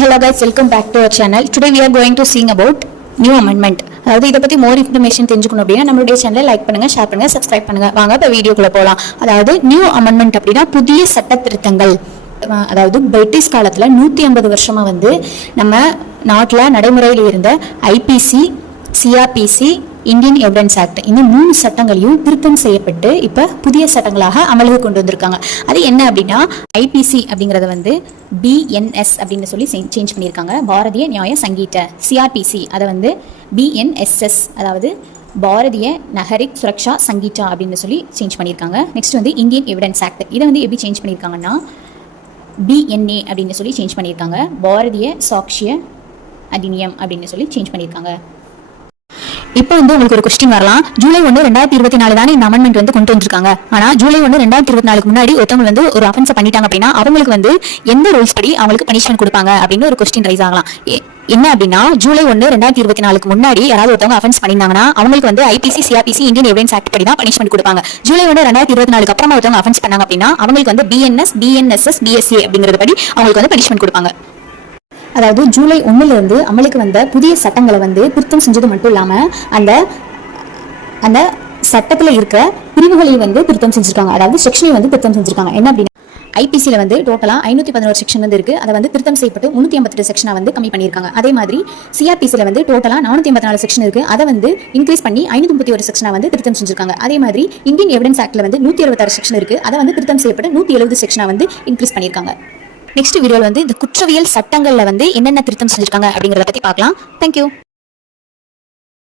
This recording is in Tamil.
hello guys welcome back to our channel. Today we are going to sing about new amendment. அதாவது இதை பற்றி மோர் இன்ஃபர்மேஷன் தெரிஞ்சுக்கணும் அப்படின்னா நம்மளுடைய சேனலை லைக் பண்ணுங்க ஷேர் பண்ணுங்க சப்ஸ்கிரைப் பண்ணுங்க. வாங்க இப்போ வீடியோக்குள்ள போகலாம் அதாவது நியூ அமெண்ட்மெண்ட் அப்படின்னா புதிய சட்ட திருத்தங்கள் அதாவது பிரிட்டிஷ் காலத்தில் நூற்றி ஐம்பது வருஷமாக வந்து நம்ம நாட்டில் நடைமுறையில் இருந்த IPC CrPC Indian evidence act இந்த மூணு சட்டங்களையும் திருத்தம் செய்யப்பட்டு இப்போ புதிய சட்டங்களாக அமலுக்கு கொண்டு வந்திருக்காங்க. அது என்ன அப்படின்னா ஐபிசி அப்படிங்கிறத வந்து பிஎன்எஸ் அப்படின்னு சொல்லி சேஞ்ச் பண்ணியிருக்காங்க. பாரதிய நியாய சங்கீத சிஆர்பிசி அதை வந்து பிஎன்எஸ்எஸ் அதாவது பாரதிய நகரிக் சுரக்ஷா சங்கீதா அப்படின்னு சொல்லி சேஞ்ச் பண்ணியிருக்காங்க. நெக்ஸ்ட் வந்து இந்தியன் எவிடன்ஸ் ஆக்ட் இதை வந்து எப்படி சேஞ்ச் பண்ணியிருக்காங்கன்னா பிஎன்ஏ அப்படின்னு சொல்லி சேஞ்ச் பண்ணியிருக்காங்க. பாரதிய சாக்ஷிய அதிநியம் அப்படின்னு சொல்லி சேஞ்ச் பண்ணியிருக்காங்க. இப்போ வந்து உங்களுக்கு ஒரு கொஸ்டின் வரலாம். ஜூலை ஒன்று ரெண்டாயிரத்தி இருபத்தி நாலு தானே இந்த அமெண்ட்மெண்ட் வந்து கொண்டு வந்திருக்காங்க. ஆனா ஜூலை ஒன்று ரெண்டாயிரத்தி இருபத்தி நாலுக்கு முன்னாடி ஒருத்தவங்க வந்து ஒரு அஃபென்ஸ் பண்ணிட்டாங்க அப்படின்னா அவங்களுக்கு வந்து எந்த ரூல்ஸ் படி அவங்களுக்கு பனிஷ்மெண்ட் கொடுப்பாங்க அப்படின்னு ஒரு கொஸ்டின் ரைஸ் ஆகலாம். என்ன அப்படின்னா ஜூலை ஒன்று ரெண்டாயிரத்தி இருபத்தி நாலுக்கு முன்னாடி யாராவது ஒருத்தவங்க அஃபென்ஸ் பண்ணியிருந்தாங்கன்னா அவங்களுக்கு வந்து IPC CrPC Indian evidence act படி தான் பனிஷ்மெண்ட் கொடுப்பாங்க. ஜூலை ஒன்று ரெண்டாயிரத்தி இருபத்தி நாலுக்கு அப்புறமா ஒருத்தவங்க அஃபென்ஸ் பண்ணாங்க அப்படின்னா அவங்களுக்கு வந்து பிஎன்எஸ் பிஎன்எஸ்எஸ் பிஎஸ்சி அப்படிங்கிறது படி அவங்களுக்கு வந்து பனிஷ்மெண்ட் கொடுப்பாங்க. அதாவது ஜூலை ஒண்ணுல அமலுக்கு வந்த புதிய சட்டங்களை வந்து திருத்தம் செஞ்சது மட்டும் இல்லாமல் அந்த அந்த சட்டத்தில் இருக்க பிரிவுகளையும் வந்து திருத்தம் செஞ்சுருக்காங்க. அதாவது செக்ஷனையும் வந்து திருத்தம் செஞ்சுருக்காங்க. என்ன அப்படின்னா ஐபிசியில் வந்து டோட்டலா ஐநூற்றி பதினோரு செக்ஷன் வந்து இருக்குது அதை வந்து திருத்தம் செய்யப்பட்டு முந்நூற்றி ஐம்பத்தெட்டு செக்ஷனாக வந்து கம்மி பண்ணியிருக்காங்க. அதே மாதிரி சிஆர்பிசியில் வந்து டோட்டலா நானூற்றி ஐம்பத்தி நாலு செக்ஷன் இருக்குது அதை வந்து இன்க்ரீஸ் பண்ணி ஐநூற்றி முப்பத்தி ஒரு செக்ஷனாக வந்து திருத்தம் செஞ்சிருக்காங்க. அதே மாதிரி இந்தியன் எவிடன்ஸ் ஆக்டில் வந்து நூற்றி அறுபத்தாறு செக்ஷன் இருக்கு. அதை வந்து திருத்தம் செய்யப்பட்டு நூற்றி எழுபது செக்ஷனாக வந்து இன்க்ரீஸ் பண்ணியிருக்காங்க. நெக்ஸ்ட் வீடியோவில் வந்து இந்த குற்றவியல் சட்டங்கள்ல வந்து என்னென்ன திருத்தம் செஞ்சிருக்காங்க அப்படிங்கறத பத்தி பார்க்கலாம். தேங்க்யூ